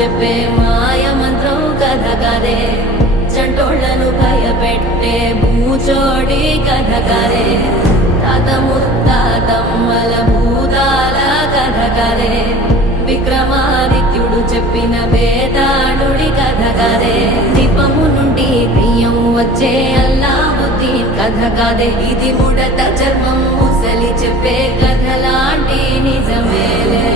చెప్పే మాయ మంత్రం కథ కదే చంటోళ్లను భయపెట్టే భూచోడి కథ కదే తాత ముత్తాతమ్మల భూతాల కథ కదే విక్రమాదిత్యుడు చెప్పిన వేదాళుడి కథ కదే దీపము నుండి దెయ్యం వచ్చే అల్లావుద్దీన్ కథ కదే ఇది ముడత చర్మం ముసలి చెప్పే కథలాంటి నిజమేలే